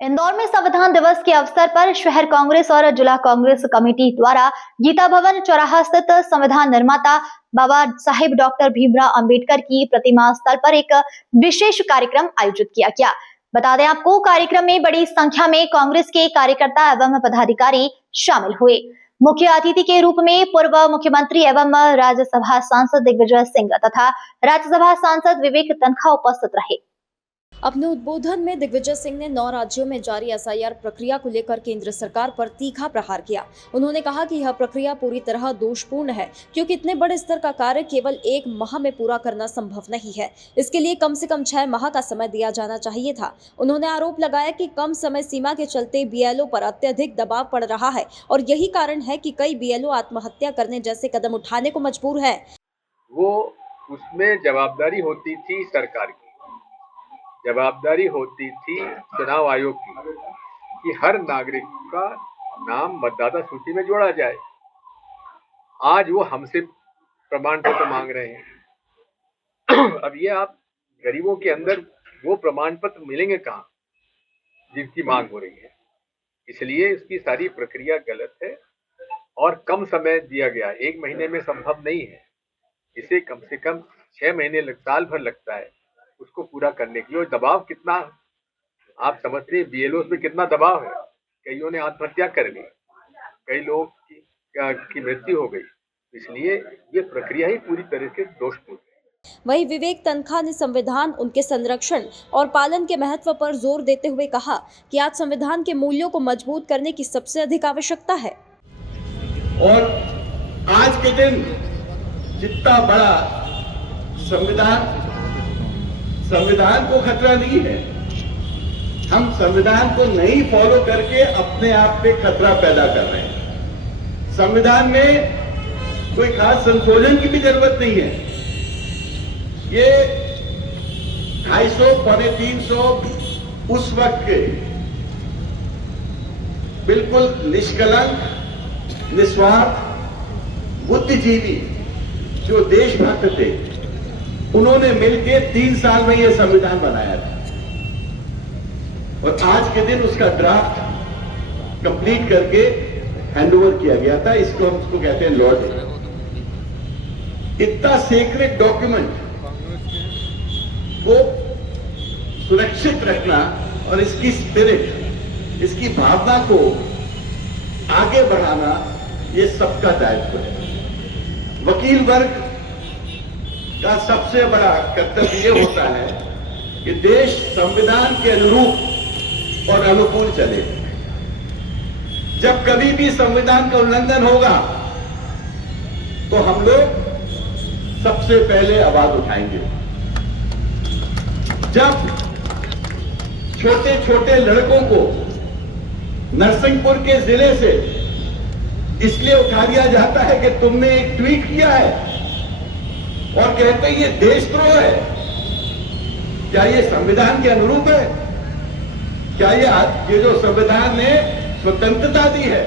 इंदौर में संविधान दिवस के अवसर पर शहर कांग्रेस और जिला कांग्रेस कमेटी द्वारा गीता भवन चौराहा स्थित संविधान निर्माता बाबा साहेब डॉक्टर भीमराव अंबेडकर की प्रतिमा स्थल पर एक विशेष कार्यक्रम आयोजित किया गया। बता दें आपको, कार्यक्रम में बड़ी संख्या में कांग्रेस के कार्यकर्ता एवं पदाधिकारी शामिल हुए। मुख्य अतिथि के रूप में पूर्व मुख्यमंत्री एवं राज्यसभा सांसद दिग्विजय सिंह तथा राज्यसभा सांसद विवेक तनखा उपस्थित रहे। अपने उद्बोधन में दिग्विजय सिंह ने 9 राज्यों में जारी एसआईआर प्रक्रिया को लेकर केंद्र सरकार पर तीखा प्रहार किया। उन्होंने कहा कि यह प्रक्रिया पूरी तरह दोषपूर्ण है, क्योंकि इतने बड़े स्तर का कार्य केवल 1 माह में पूरा करना संभव नहीं है। इसके लिए कम से कम 6 माह का समय दिया जाना चाहिए था। उन्होंने आरोप लगाया कि कम समय सीमा के चलते बीएलओ पर अत्यधिक दबाव पड़ रहा है और यही कारण है कि कई बीएलओ आत्महत्या करने जैसे कदम उठाने को मजबूर है। वो उसमें जवाबदारी होती थी सरकार की, जवाबदारी होती थी चुनाव आयोग की कि हर नागरिक का नाम मतदाता सूची में जोड़ा जाए। आज वो हमसे प्रमाण पत्र मांग रहे हैं। अब ये आप गरीबों के अंदर वो प्रमाण पत्र मिलेंगे कहाँ जिनकी मांग हो रही है। इसलिए इसकी सारी प्रक्रिया गलत है और कम समय दिया गया, 1 महीने में संभव नहीं है। इसे कम से कम 6 महीने साल भर लगता है उसको पूरा करने के लिए। और दबाव कितना आप समझते हैं, बीएलओ में कितना दबाव है। कईयों ने आत्महत्या कर ली, कई लोग की मृत्यु हो गई। इसलिए ये प्रक्रिया ही पूरी तरह से दोषपूर्ण है। वहीं विवेक तनखा ने संविधान, उनके संरक्षण और पालन के महत्व पर जोर देते हुए कहा कि आज संविधान के मूल्यों को मजबूत करने की सबसे अधिक आवश्यकता है। और आज के दिन जितना बड़ा संविधान को खतरा नहीं है, हम संविधान को नहीं फॉलो करके अपने आप पे खतरा पैदा कर रहे हैं। संविधान में कोई खास संशोधन की भी जरूरत नहीं है। ये 250 पौने 300 उस वक्त के बिल्कुल निष्कलंक, निस्वार्थ बुद्धिजीवी जो देशभक्त थे, उन्होंने मिलकर 3 साल में यह संविधान बनाया था और आज के दिन उसका ड्राफ्ट कंप्लीट करके हैंडओवर किया गया था। इसको हम उसको कहते हैं लॉर्ड। इतना सेक्रेट डॉक्यूमेंट को सुरक्षित रखना और इसकी स्पिरिट, इसकी भावना को आगे बढ़ाना, ये सबका दायित्व है। वकील वर्ग का सबसे बड़ा कर्तव्य ये होता है कि देश संविधान के अनुरूप और अनुकूल चले। जब कभी भी संविधान का उल्लंघन होगा तो हम लोग सबसे पहले आवाज उठाएंगे। जब छोटे छोटे लड़कों को नरसिंहपुर के जिले से इसलिए उठा दिया जाता है कि तुमने एक ट्वीट किया है और कहते हैं ये देशद्रोह है, क्या ये संविधान के अनुरूप है? क्या ये जो संविधान ने स्वतंत्रता दी है